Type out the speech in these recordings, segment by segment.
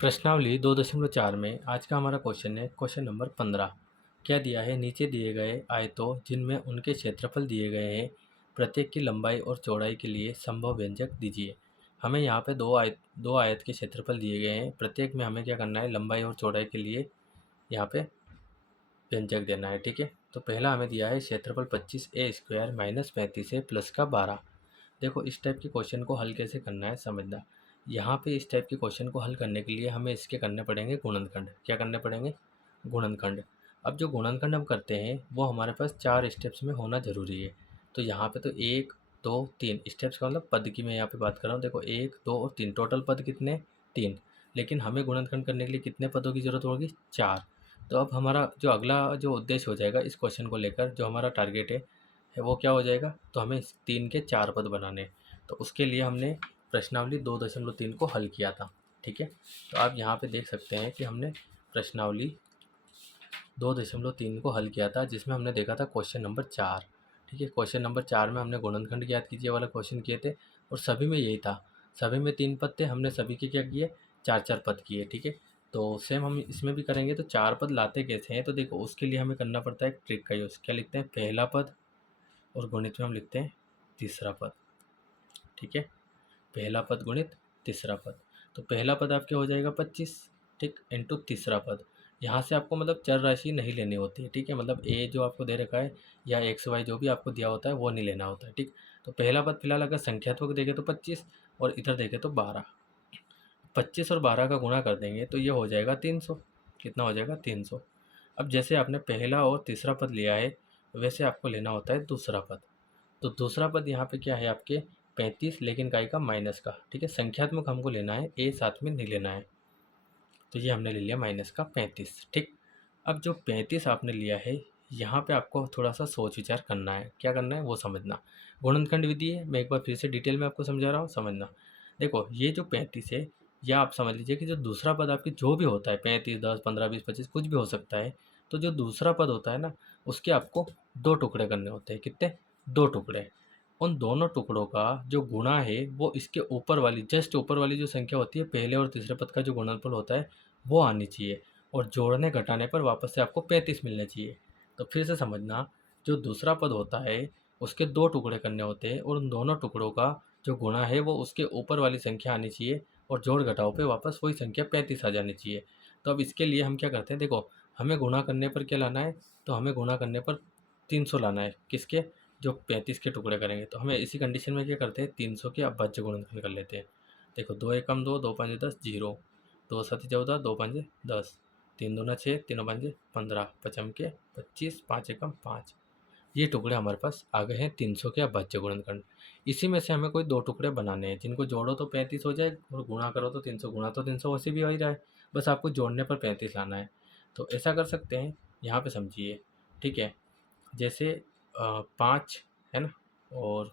प्रश्नावली 2.4 में आज का हमारा क्वेश्चन है क्वेश्चन नंबर 15। क्या दिया है? नीचे दिए गए आयतों जिनमें उनके क्षेत्रफल दिए गए हैं, प्रत्येक की लंबाई और चौड़ाई के लिए संभव व्यंजक दीजिए। हमें यहाँ पे दो आयत के क्षेत्रफल दिए गए हैं, प्रत्येक में हमें क्या करना है, लंबाई और चौड़ाई के लिए यहाँ पे व्यंजक देना है। ठीक है, तो पहला हमें दिया है क्षेत्रफल 25a² - 35a प्लस का 12। देखो इस टाइप के क्वेश्चन को हल कैसे करना है समझना। यहाँ पे इस टाइप के क्वेश्चन को हल करने के लिए हमें इसके करने पड़ेंगे गुणनखंड। क्या करने पड़ेंगे? गुणनखंड। अब जो गुणनखंड हम करते हैं वो हमारे पास 4 स्टेप्स में होना ज़रूरी है। तो यहाँ पे तो 1 2 3 स्टेप्स का मतलब पद की मैं यहाँ पे बात कर रहा हूँ। देखो 1 2 और 3 टोटल पद कितने? 3। लेकिन हमें गुणनखंड करने के लिए कितने पदों की ज़रूरत होगी? 4। तो अब हमारा जो अगला जो उद्देश्य हो जाएगा इस क्वेश्चन को लेकर, जो हमारा टारगेट है वो क्या हो जाएगा? तो हमें 3 के 4 पद बनाने हैं। तो उसके लिए हमने प्रश्नावली 2.3 को हल किया था। ठीक है, तो आप यहाँ पे देख सकते हैं कि हमने प्रश्नावली 2.3 को हल किया था, जिसमें हमने देखा था क्वेश्चन नंबर 4। ठीक है, क्वेश्चन नंबर 4 में हमने गुणनखंड ज्ञात कीजिए वाला क्वेश्चन किए थे और सभी में यही था। सभी में 3 पद थे, हमने सभी के क्या किए? 4 पद किए। ठीक है, तो सेम हम इसमें भी करेंगे। तो 4 पद लाते कैसे हैं? तो देखो उसके लिए हमें करना पड़ता है ट्रिक का यूज़। क्या लिखते हैं? पहला पद और गुणित में हम लिखते हैं तीसरा पद। ठीक है, पहला पद गुणित तीसरा पद। तो पहला पद आपके हो जाएगा 25, ठीक, इंटू तीसरा पद। यहाँ से आपको मतलब चर राशि नहीं लेनी होती है। ठीक है, मतलब ए जो आपको दे रखा है या एक्स वाई जो भी आपको दिया होता है वो नहीं लेना होता है। ठीक, तो पहला पद फिलहाल अगर संख्यात्मक देखें तो 25 और इधर देखें तो 12। 25 और 12 का गुणा कर देंगे तो ये हो जाएगा 300। कितना हो जाएगा? 300। अब जैसे आपने पहला और तीसरा पद लिया है वैसे आपको लेना होता है दूसरा पद। तो दूसरा पद यहाँ पे क्या है आपके? 35, लेकिन काय का? माइनस का। ठीक है, संख्यात्मक हमको लेना है, ए साथ में नहीं लेना है। तो ये हमने ले लिया माइनस का 35। ठीक, अब जो 35 आपने लिया है यहाँ पे आपको थोड़ा सा सोच विचार करना है। क्या करना है वो समझना। गुणनखंड विधि है, मैं एक बार फिर से डिटेल में आपको समझा रहा हूँ, समझना। देखो ये जो 35 है, या आप समझ लीजिए कि जो दूसरा पद आपकी जो भी होता है, 35 10 15 20 25 कुछ भी हो सकता है। तो जो दूसरा पद होता है ना, उसके आपको 2 टुकड़े करने होते हैं। कितने? 2 टुकड़े। उन दोनों टुकड़ों का जो गुणा है वो इसके ऊपर वाली, जस्ट ऊपर वाली जो संख्या होती है, पहले और तीसरे पद का जो गुणनफल होता है वो आनी चाहिए। और जोड़ने घटाने पर वापस से आपको 35 मिलने चाहिए। तो फिर से समझना, जो दूसरा पद होता है उसके 2 टुकड़े करने होते हैं और उन दोनों टुकड़ों का जो गुणा है वो उसके ऊपर वाली संख्या आनी चाहिए और जोड़ घटाव पे वापस वही संख्या 35 आ जानी चाहिए। तो अब इसके लिए हम क्या करते हैं? देखो हमें गुणा करने पर क्या लाना है? तो हमें गुणा करने पर 300 लाना है। किसके? जो 35 के टुकड़े करेंगे। तो हमें इसी कंडीशन में क्या करते हैं? 300 के अभाज्य गुणनखंड कर लेते हैं। देखो 2 एकम 2, 2 पंजे 10, 0, 2 सत 14, 2 पंजे 10, 3 दूना 6, 3 पंजे 15, पचम के 25, 5 एकम 5। ये टुकड़े हमारे पास आ गए हैं 300 के अभाज्य गुणनखंड। इसी में से हमें कोई 2 टुकड़े बनाने हैं, जिनको जोड़ो तो 35 हो जाए और गुणा करो तो 300। गुणा तो 300 वैसे भी हो ही रहा है, बस आपको जोड़ने पर 35 लाना है। तो ऐसा कर सकते हैं, यहाँ पे समझिए। ठीक है, जैसे 5 है ना, और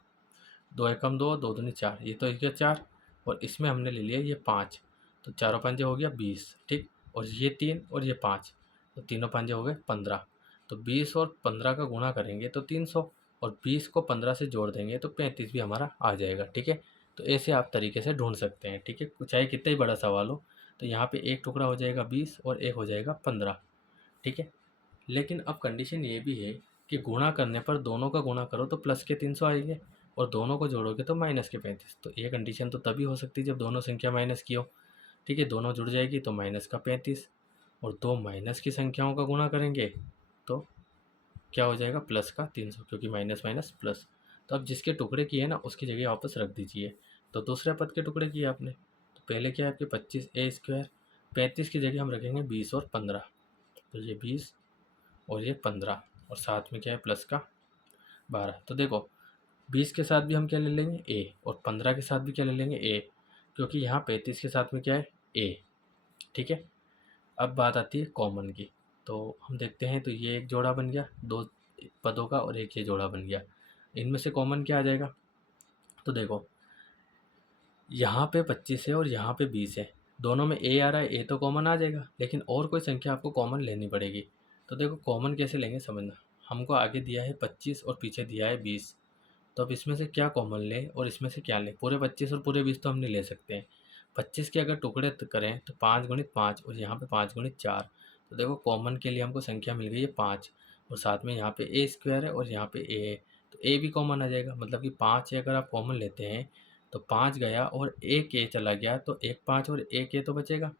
2 एकम 2, 2 दूनी 4, ये तो इसके 4 और इसमें हमने ले लिया ये 5। तो चारों पंजे हो गया 20। ठीक, और ये 3 और ये 5, तो तीनों पंजे हो गए 15। तो 20 और 15 का गुणा करेंगे तो 300 और 20 को 15 से जोड़ देंगे तो 35 भी हमारा आ जाएगा। ठीक है, तो ऐसे आप तरीके से ढूंढ सकते हैं। ठीक है, चाहे कितना ही बड़ा सवाल हो। तो यहाँ पे एक टुकड़ा हो जाएगा 20 और एक हो जाएगा 15। ठीक है, लेकिन अब कंडीशन ये भी है कि गुणा करने पर दोनों का गुणा करो तो प्लस के 300 आएंगे और दोनों को जोड़ोगे तो माइनस के 35। तो ये कंडीशन तो तभी हो सकती है जब दोनों संख्या माइनस की हो। ठीक है, दोनों जुड़ जाएगी तो माइनस का 35 और दो माइनस की संख्याओं का गुणा करेंगे तो क्या हो जाएगा? प्लस का 300, क्योंकि माइनस माइनस प्लस। तो अब जिसके टुकड़े किए ना उसकी जगह वापस रख दीजिए। तो दूसरे पद के टुकड़े किए आपने, तो पहले क्या है आपके 25a², 35 की जगह हम रखेंगे 20 और 15। तो ये 20 और ये 15 और साथ में क्या है? प्लस का 12। तो देखो 20 के साथ भी हम क्या ले लेंगे? ए, और 15 के साथ भी क्या ले लेंगे? ए, क्योंकि यहाँ 35 के साथ में क्या है? ए। ठीक है, अब बात आती है कॉमन की। तो हम देखते हैं, तो ये एक जोड़ा बन गया दो पदों का और एक ये जोड़ा बन गया। इनमें से कॉमन क्या आ जाएगा? तो देखो यहाँ पे 25 है और यहाँ पे 20 है, दोनों में ए आ रहा है, ए तो कॉमन आ जाएगा, लेकिन और कोई संख्या आपको कॉमन लेनी पड़ेगी। तो देखो कॉमन कैसे लेंगे समझना। हमको आगे दिया है 25 और पीछे दिया है 20। तो अब इसमें से क्या कॉमन लें और इसमें से क्या लें? पूरे 25 और पूरे 20 तो हम नहीं ले सकते हैं। 25 के अगर टुकड़े करें तो 5 गुणित 5 और यहाँ पे 5 गुणित 4। तो देखो कॉमन के लिए हमको संख्या मिल गई है 5 और साथ में यहाँ पे ए स्क्वायर है और यहाँ पे ए है, तो ए भी कॉमन आ जाएगा। मतलब कि 5 अगर आप कॉमन लेते हैं तो 5 गया और एक ए चला गया, तो एक 5 और एक ए तो बचेगा,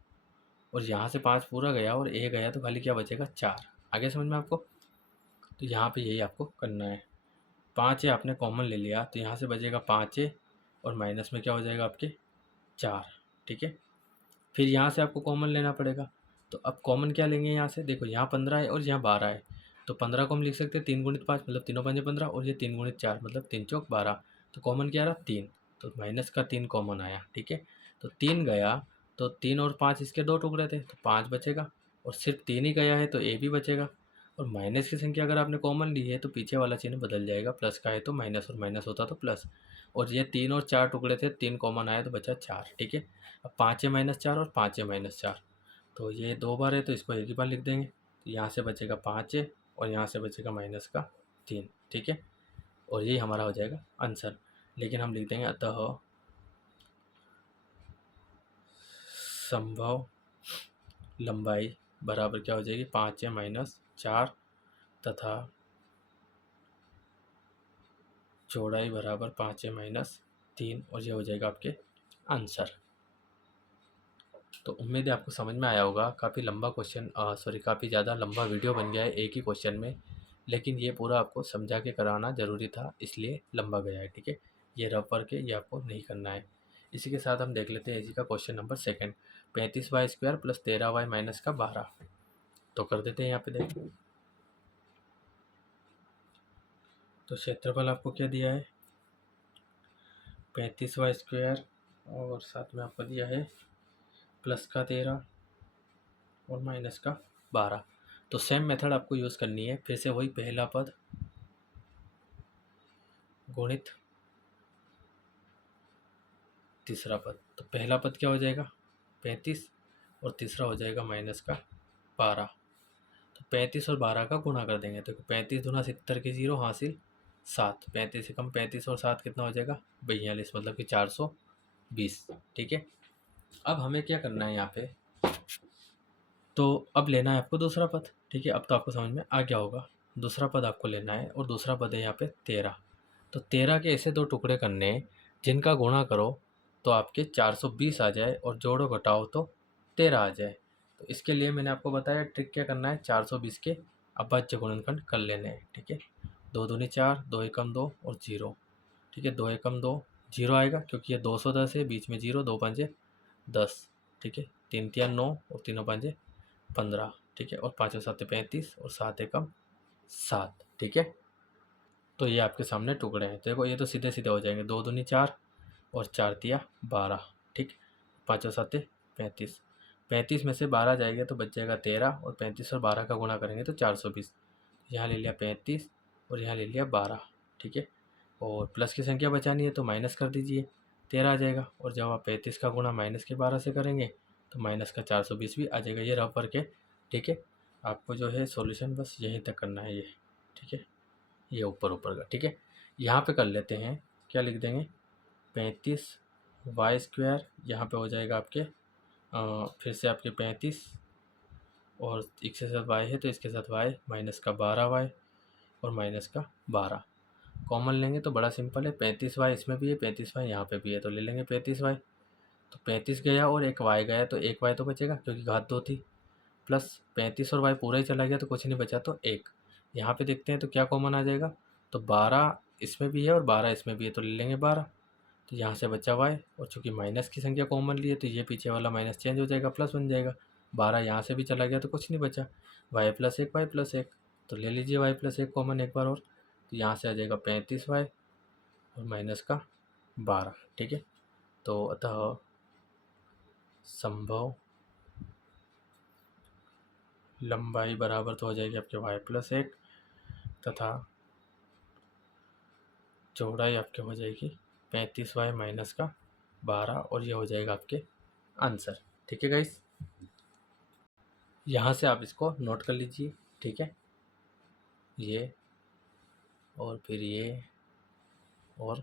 और यहाँ से 5 पूरा गया और ए गया तो खाली क्या बचेगा 4। आगे समझ में आपको? तो यहाँ पे यही आपको करना है। 5 ए आपने कॉमन ले लिया तो यहाँ से बचेगा 5 ए और माइनस में क्या हो जाएगा आपके 4। ठीक है, फिर यहाँ से आपको कॉमन लेना पड़ेगा। तो अब कॉमन क्या लेंगे यहाँ से? देखो यहाँ 15 है और यहाँ 12 है, तो 15 को हम लिख सकते हैं 3 गुणित 5 मतलब तीनों पंजे 15, और ये 3 गुणित 4 मतलब 3 चौक 12। तो कॉमन क्या रहा? 3, तो माइनस का 3 कॉमन आया। ठीक है, तो 3 गया तो 3 और 5 इसके दो टुकड़े थे तो 5 बचेगा, और सिर्फ 3 ही गया है तो ए भी बचेगा। और माइनस की संख्या अगर आपने कॉमन ली है तो पीछे वाला चिन्ह बदल जाएगा, प्लस का है तो माइनस और माइनस होता तो प्लस। और ये 3 और 4 टुकड़े थे, 3 कॉमन आया तो बचा 4। ठीक है, अब 5 ए माइनस 4 और 5 ए माइनस 4, तो ये 2 बार है तो इसको एक ही बार लिख देंगे। तो यहाँ से बचेगा 5 ए और यहाँ से बचेगा माइनस का 3। ठीक है, और यही हमारा हो जाएगा आंसर। लेकिन हम लिख देंगे अतः संभव लंबाई बराबर क्या हो जाएगी 5 ए माइनस 4 तथा चौड़ाई बराबर 5 ए माइनस 3, और ये हो जाएगा आपके आंसर। तो उम्मीद है आपको समझ में आया होगा। काफ़ी लंबा क्वेश्चन, काफ़ी ज़्यादा लंबा वीडियो बन गया है एक ही क्वेश्चन में, लेकिन ये पूरा आपको समझा के कराना ज़रूरी था इसलिए लंबा गया है। ठीक है, ये रफ वर्क है, ये आपको नहीं करना है। इसी के साथ हम देख लेते हैं इसी का question number second. 35y square plus 13y minus का 12, तो कर देते हैं यहाँ पे देखो। तो क्षेत्रफल आपको क्या दिया है 35y स्क्वायर और साथ में आपको दिया है प्लस का 13 और माइनस का 12। तो सेम मेथड आपको यूज़ करनी है, फिर से वही पहला पद गुणित तीसरा पद। तो पहला पद क्या हो जाएगा 35 और तीसरा हो जाएगा माइनस का 12। तो 35 और 12 का गुणा कर देंगे तो 35 दूना 70 की 0 हासिल 7, 35 से कम 35 और 7 कितना हो जाएगा 42, मतलब कि 420। ठीक है, अब हमें क्या करना है यहाँ पे, तो अब लेना है आपको दूसरा पद। ठीक है, अब तो आपको समझ में आ गया होगा। दूसरा पद आपको लेना है और दूसरा पद है यहाँ पे 13। तो 13 के ऐसे दो टुकड़े करने हैं जिनका गुणा करो तो आपके 420 आ जाए और जोड़ो घटाओ तो 13 आ जाए। तो इसके लिए मैंने आपको बताया ट्रिक क्या करना है, 420 के अभाज्य गुणनखंड कर लेने हैं। ठीक है, 2 दूनी 4, 2 एकम 2 और 0। ठीक है, 2 एकम 2 0 आएगा क्योंकि ये 210 है, बीच में 0, 2 पंजे 10। ठीक है, 3 तिया 9 और तीनों पंजे 15। ठीक है, और 5 और 7 35 और 7 एकम 7। ठीक है, तो ये आपके सामने टुकड़े हैं। देखो ये तो सीधे सीधे हो जाएंगे, 2 दूनी 4 और 4 तिया 12। ठीक, 5 और 7 35, 35 में से 12 जाएंगे तो बच जाएगा 13, और 35 और 12 का गुणा करेंगे तो 420। यहाँ ले लिया 35 और यहाँ ले लिया 12। ठीक है, और प्लस की संख्या बचानी है तो माइनस कर दीजिए, 13 आ जाएगा। और जब आप 35 का गुणा माइनस के 12 से करेंगे तो माइनस का 420 भी आ जाएगा। ये रफ वर्क है। ठीक है, आपको जो है सॉल्यूशन बस यहीं तक करना है ये। ठीक है, ये ऊपर ऊपर का। ठीक है, यहाँ पे कर लेते हैं, क्या लिख देंगे 35y स्क्वायर, यहाँ पे हो जाएगा आपके फिर से आपके 35 और इसके साथ y है तो इसके साथ y माइनस का 12y और माइनस का 12। कॉमन लेंगे तो बड़ा सिंपल है, 35y इसमें भी है 35y यहाँ पे भी है तो ले लेंगे 35y। तो 35 गया और एक y गया तो एक y तो बचेगा क्योंकि घात 2 थी, प्लस 35 और y पूरा ही चला गया तो कुछ नहीं बचा तो 1। यहाँ पे देखते हैं तो क्या कॉमन आ जाएगा, तो 12 इसमें भी है और 12 इसमें भी है तो ले लेंगे 12। तो यहाँ से बचा y, और चूंकि माइनस की संख्या कॉमन ली है तो ये पीछे वाला माइनस चेंज हो जाएगा, प्लस बन जाएगा। 12 यहाँ से भी चला गया तो कुछ नहीं बचा, y प्लस 1 y प्लस 1। तो ले लीजिए y प्लस 1 कॉमन एक बार और, तो यहाँ से आ जाएगा 35y और माइनस का 12। ठीक है, तो अतः संभव लंबाई बराबर तो हो जाएगी आपके y प्लस 1 तथा चौड़ाई आपके हो जाएगी 35y माइनस का 12, और ये हो जाएगा आपके आंसर। ठीक है गाइस, यहाँ से आप इसको नोट कर लीजिए। ठीक है, ये और फिर ये और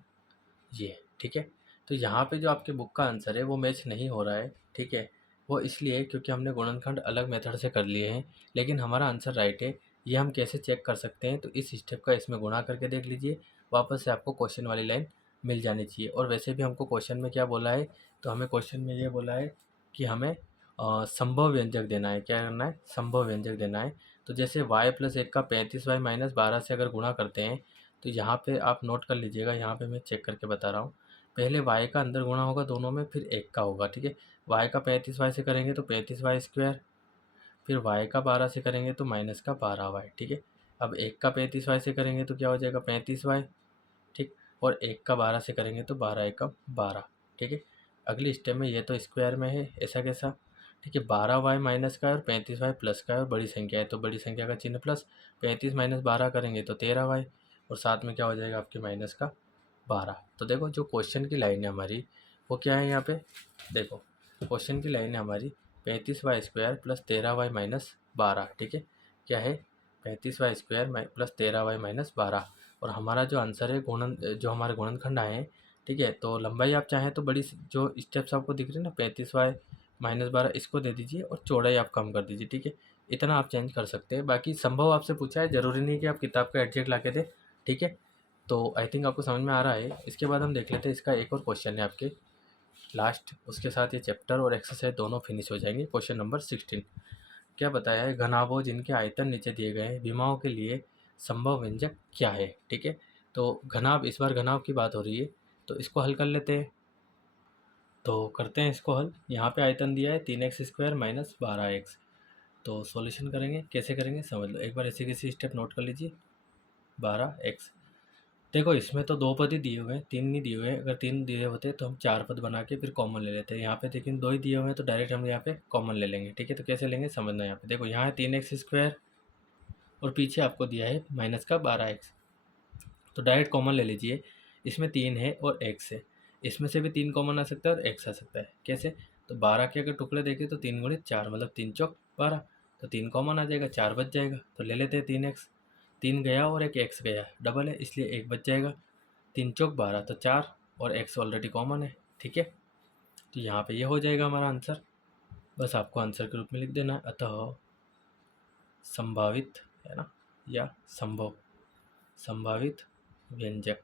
ये। ठीक है, तो यहाँ पे जो आपके बुक का आंसर है वो मैच नहीं हो रहा है, ठीक है। वो इसलिए क्योंकि हमने गुणनखंड अलग मेथड से कर लिए हैं, लेकिन हमारा आंसर राइट है। ये हम कैसे चेक कर सकते हैं, तो इस स्टेप का इसमें गुणा करके देख लीजिए, वापस से आपको क्वेश्चन वाली लाइन मिल जानी चाहिए। और वैसे भी हमको क्वेश्चन में क्या बोला है, तो हमें क्वेश्चन में ये बोला है कि हमें संभव व्यंजक देना है। क्या करना है, संभव व्यंजक देना है। तो जैसे y+1 का 35y-12 से अगर गुणा करते हैं, तो यहाँ पे आप नोट कर लीजिएगा, यहाँ पे मैं चेक करके बता रहा हूँ। पहले y का अंदर गुणा होगा दोनों में, फिर 1 का होगा, ठीक है। y का 35y से करेंगे तो 35y², फिर y का 12 से करेंगे तो माइनस का 12y, ठीक है। अब 1 का 35y से करेंगे तो क्या हो जाएगा, 35y, ठीक। और 1 का 12 से करेंगे तो 12×1=12, ठीक है। अगली स्टेप में ये तो स्क्वायर में है, ऐसा कैसा, ठीक है। 12y माइनस का और 35y प्लस का है, और बड़ी संख्या है तो बड़ी संख्या का चिन्ह प्लस, 35 - 12 करेंगे तो 13y, और साथ में क्या हो जाएगा आपके माइनस का 12। तो देखो जो क्वेश्चन की लाइन है हमारी वो क्या है यहाँ पे, देखो क्वेश्चन की लाइन है हमारी 35y² प्लस 13y-12, ठीक है। क्या है, 35y² प्लस 13y-12। और हमारा जो आंसर है जो हमारे गुणनखंड आए हैं, ठीक है। तो लंबाई आप चाहें तो बड़ी जो स्टेप्स आपको दिख रही है ना, 35y-12 इसको दे दीजिए, और चौड़ाई आप कम कर दीजिए, ठीक है। इतना आप चेंज कर सकते हैं। बाकी संभव आपसे पूछा है, ज़रूरी नहीं कि आप किताब का एडजेक्ट ला के दें, ठीक है। तो आई थिंक आपको समझ में आ रहा है। इसके बाद हम देख लेते हैं, इसका एक और क्वेश्चन है आपके लास्ट, उसके साथ ये चैप्टर और एक्सरसाइज दोनों फिनिश हो जाएंगे। क्वेश्चन नंबर 16 क्या बताया है, घनाभों जिनके आयतन नीचे दिए गए हैं, विमाओं के लिए संभव व्यंजक क्या है, ठीक है। तो घनाभ, इस बार घनाभ की बात हो रही है, तो इसको हल कर लेते हैं। तो करते हैं इसको हल। यहाँ पे आयतन दिया है 3x² - 12x। तो सॉल्यूशन करेंगे, कैसे करेंगे समझ लो एक बार, ऐसे किसी स्टेप नोट कर लीजिए। 12x, देखो इसमें तो दो पद ही दिए हुए हैं, तीन नहीं दिए हुए हैं। अगर तीन दिए होते तो हम चार पद बना के फिर कॉमन ले लेते हैं। यहाँ पे लेकिन दो ही दिए हुए हैं, तो डायरेक्ट हम यहाँ पे कॉमन ले लेंगे, ठीक है। तो कैसे लेंगे समझना। यहाँ पे देखो, यहाँ है 3x² और पीछे आपको दिया है माइनस का 12x, तो डायरेक्ट कॉमन ले लीजिए। इसमें 3 है और x है, इसमें से भी 3 कॉमन आ सकता है और x आ सकता है। कैसे, तो 12 के अगर टुकड़े देखें तो 3 × 4 मतलब 3×4 = 12, तो 3 कॉमन आ जाएगा, 4 बच जाएगा। तो ले लेते हैं 3x, 3 गया और एक x गया, डबल है इसलिए 1 बच जाएगा। 3×4 = 12 तो 4, और x ऑलरेडी कॉमन है, ठीक है। तो यहाँ पे ये हो जाएगा हमारा आंसर। बस आपको आंसर के रूप में लिख देना है, अतः संभावित, है ना, या संभावित व्यंजक,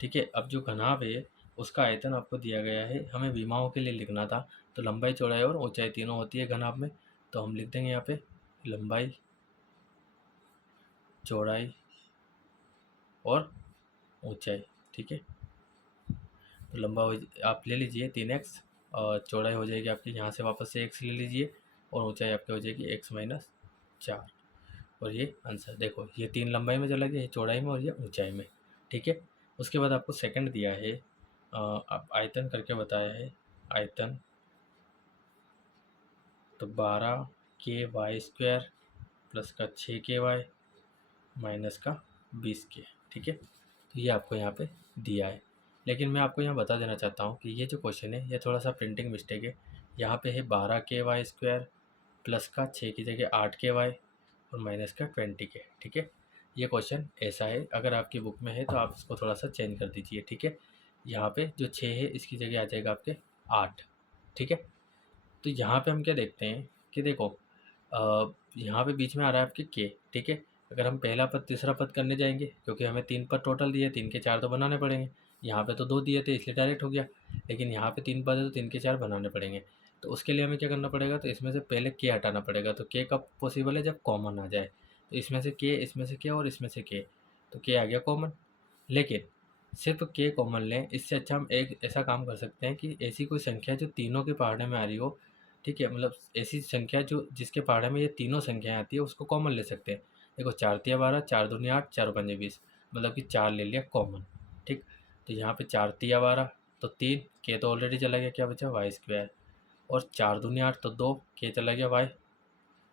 ठीक है। अब जो घनाभ है उसका आयतन आपको दिया गया है, हमें विमाओं के लिए लिखना था। तो लंबाई, चौड़ाई और ऊंचाई तीनों होती है घनाभ में, तो हम लिख देंगे यहाँ पे लंबाई, चौड़ाई और ऊंचाई, ठीक है। तो लंबा आप ले लीजिए 3x, और चौड़ाई हो जाएगी आपकी, यहाँ से वापस से x ले लीजिए, और ऊंचाई आपकी हो जाएगी x-4। और ये आंसर देखो, ये 3 लंबाई में चला गया, ये चौड़ाई में और ये ऊंचाई में, ठीक है। उसके बाद आपको सेकंड दिया है, आप आयतन करके बताया है, आयतन तो 12k² प्लस का 6k² माइनस का 20k, ठीक है। तो ये आपको यहाँ पे दिया है। लेकिन मैं आपको यहाँ बता देना चाहता हूँ कि ये जो क्वेश्चन है ये थोड़ा सा प्रिंटिंग मिस्टेक है। यहाँ पे है 12k² प्लस का 6 की जगह 8k² और माइनस का 20k, ठीक है। ये क्वेश्चन ऐसा है, अगर आपकी बुक में है तो आप इसको थोड़ा सा चेंज कर दीजिए, ठीक है। यहाँ पे जो 6 है इसकी जगह आ जाएगा आपके 8, ठीक है। तो यहाँ पे हम क्या देखते हैं कि देखो, यहाँ पे बीच में आ रहा है आपके के, ठीक है। अगर हम पहला पद तीसरा पद करने जाएंगे, क्योंकि हमें 3 पद टोटल दिए, 3 के 4 तो बनाने पड़ेंगे। यहाँ पे तो 2 दिए थे इसलिए डायरेक्ट हो गया, लेकिन यहाँ पे 3 पद है तो 3 के 4 बनाने पड़ेंगे। तो उसके लिए हमें क्या करना पड़ेगा, तो इसमें से पहले के हटाना पड़ेगा। तो के कब पॉसिबल है, जब कॉमन आ जाए। तो इसमें से के, इसमें से के और इसमें से के, तो के आ गया कॉमन। लेकिन सिर्फ के कॉमन लें, इससे अच्छा हम एक ऐसा काम कर सकते हैं कि ऐसी कोई संख्या जो तीनों के पहाड़े में आ रही हो, ठीक है, मतलब ऐसी संख्या जो जिसके पहाड़े में ये तीनों संख्याएं आती है उसको कॉमन ले सकते हैं। देखो 4×3 = 12, 4×2 = 8, 4×5 = 20, मतलब कि 4 ले लिया कॉमन, ठीक। तो यहाँ पे 4×3 = 12, तो 3 के तो ऑलरेडी चला गया, क्या बचा y², और 4×2 = 8 तो 2 के चला गया y,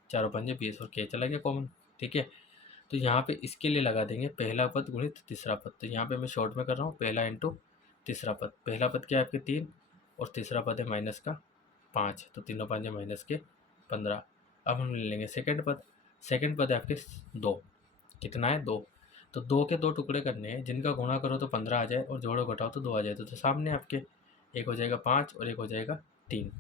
4×5 = 20 और के चला गया कॉमन, ठीक है। तो यहाँ पे इसके लिए लगा देंगे पहला पद गुणित तीसरा पद। तो यहाँ पे मैं शॉर्ट में कर रहा हूँ, पहला इंटू तीसरा पद। पहला पद क्या है आपके 3, और तीसरा पद है माइनस का 5, तो 3×5 = -15। अब हम ले लेंगे सेकंड पद। सेकंड पद है आपके 2, कितना है 2, तो 2 के 2 टुकड़े करने हैं, जिनका गुणा करो तो 15 आ जाए और जोड़ो घटाओ तो 2 आ जाए। तो सामने आपके एक हो जाएगा 5 और एक हो जाएगा 3।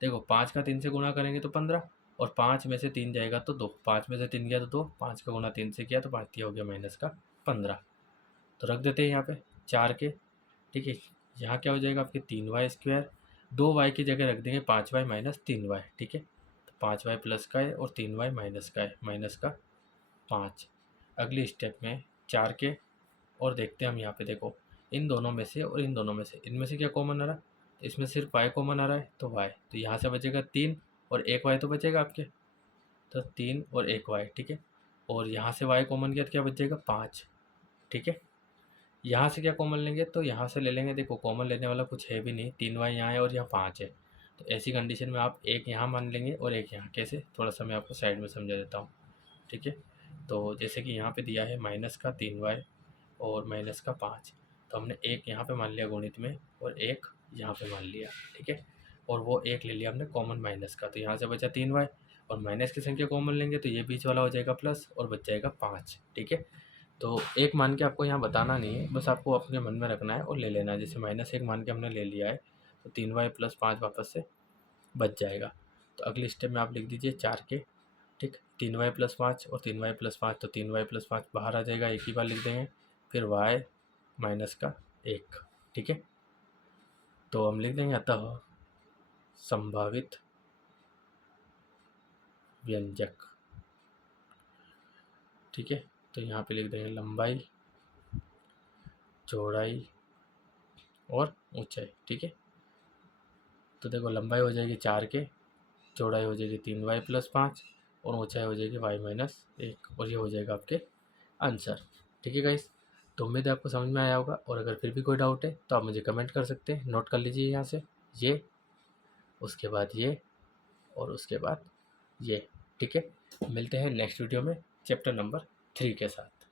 देखो 5 का 3 से गुणा करेंगे तो 15, और 5 में से 3 जाएगा तो 2, 5 में से 3 गया तो 2, 5 का गुणा 3 से किया तो 5 हो गया माइनस का 15। तो रख देते हैं यहाँ पे 4 के, ठीक है। यहाँ क्या हो जाएगा आपके 3y², 2y की जगह रख देंगे 5y माइनस 3y, ठीक है। तो 5y प्लस का है और 3y माइनस का है, माइनस का 5। अगली स्टेप में 4 के, और देखते हैं हम यहाँ पे, देखो इन दोनों में से और इन दोनों में से, इनमें से क्या कॉमन आ रहा है, इसमें सिर्फ y कॉमन आ रहा है तो y, तो यहाँ से बचेगा 3 और 1 y तो बचेगा आपके, तो 3 और 1 y, ठीक है। और यहाँ से y कॉमन किया तो क्या बचेगा 5, ठीक है। यहाँ से क्या कॉमन लेंगे, तो यहाँ से ले लेंगे, देखो कॉमन लेने वाला कुछ है भी नहीं, 3y यहाँ है और यहाँ 5 है, तो ऐसी कंडीशन में आप एक यहाँ मान लेंगे और एक यहाँ। कैसे, थोड़ा सा मैं आपको साइड में समझा देता हूँ, ठीक है। तो जैसे कि यहाँ पे दिया है माइनस का 3y और माइनस का 5, तो हमने एक यहाँ पे मान लिया गुणित में और एक यहाँ पे मान लिया, ठीक है। और वो एक ले लिया हमने कॉमन माइनस का, तो यहाँ से बचा 3y, और माइनस की संख्या कॉमन लेंगे तो ये बीच वाला हो जाएगा प्लस और बच जाएगा 5, ठीक है। तो एक मान के आपको यहाँ बताना नहीं है, बस आपको अपने मन में रखना है और ले लेना है। जैसे -1 मान के हमने ले लिया है तो 3y प्लस 5 वापस से बच जाएगा। तो अगली स्टेप में आप लिख दीजिए 4 के, ठीक। 3y प्लस 5 और 3y प्लस 5, तो 3y प्लस 5 बाहर आ जाएगा, एक ही बार लिख देंगे, फिर y माइनस का 1, ठीक है। तो हम लिख देंगे अतः संभावित व्यंजक, ठीक है। तो यहाँ पे लिख देंगे लंबाई, चौड़ाई और ऊंचाई, ठीक है। तो देखो लंबाई हो जाएगी 4 के, चौड़ाई हो जाएगी 3y प्लस 5 और ऊंचाई हो जाएगी y माइनस 1, और ये हो जाएगा आपके आंसर, ठीक है गाइस। तो उम्मीद है आपको समझ में आया होगा, और अगर फिर भी कोई डाउट है तो आप मुझे कमेंट कर सकते हैं। नोट कर लीजिए यहाँ से ये, उसके बाद ये, और उसके बाद ये, ठीक है। मिलते हैं नेक्स्ट वीडियो में चैप्टर नंबर 3 के साथ।